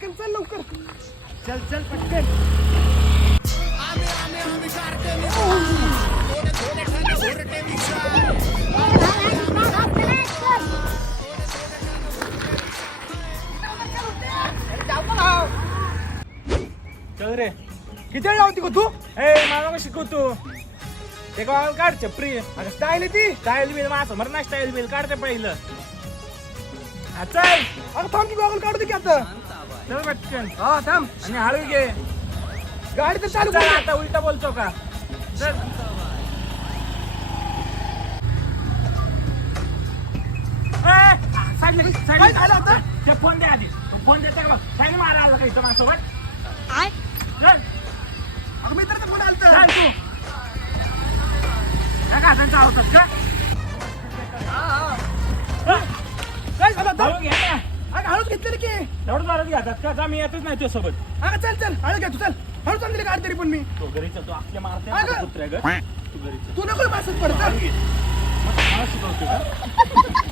चल लवकर. चल चल पटकन. चल रे. किती वेळ लावती का तू? ए मला नको शिकवतो. ते गावाला काढ चपरी. अगं स्टाईल आहे ती. स्टाईल बिल माझं समोर ना स्टाईल बिल काढते पहिलं. हा चल. अगं थांब की गॉगल काढू दे की आता. चल पटकन. हा थांब. आणि हळू घे. गाडी तर चालू चल कर. आता उलटा बोलतो का? चल. काय झालं आता? ते फोन दे आधी. फोन देते का बघ. साईन मारा आला का इथं माझ्यासोबत? चल. अगं मित्राचा फोन आलता. चल तू. त्या घासांचा आवतात का? काय झालं आता? हळू घे ना. अगं हळूच घेतलेली की. एवढं जोरात घेतात का? जा मी येतच नाही तुझ्यासोबत. अगं चल चल हळू घ्या तू चल. हळू चालली गाडी तरी पण मी. तो घरी चल. तू आपल्या मारते अगं. कुत्र्या ग. तू घरी चल. तू नको पासच पडत. हळू घे. मला शिकवतो का?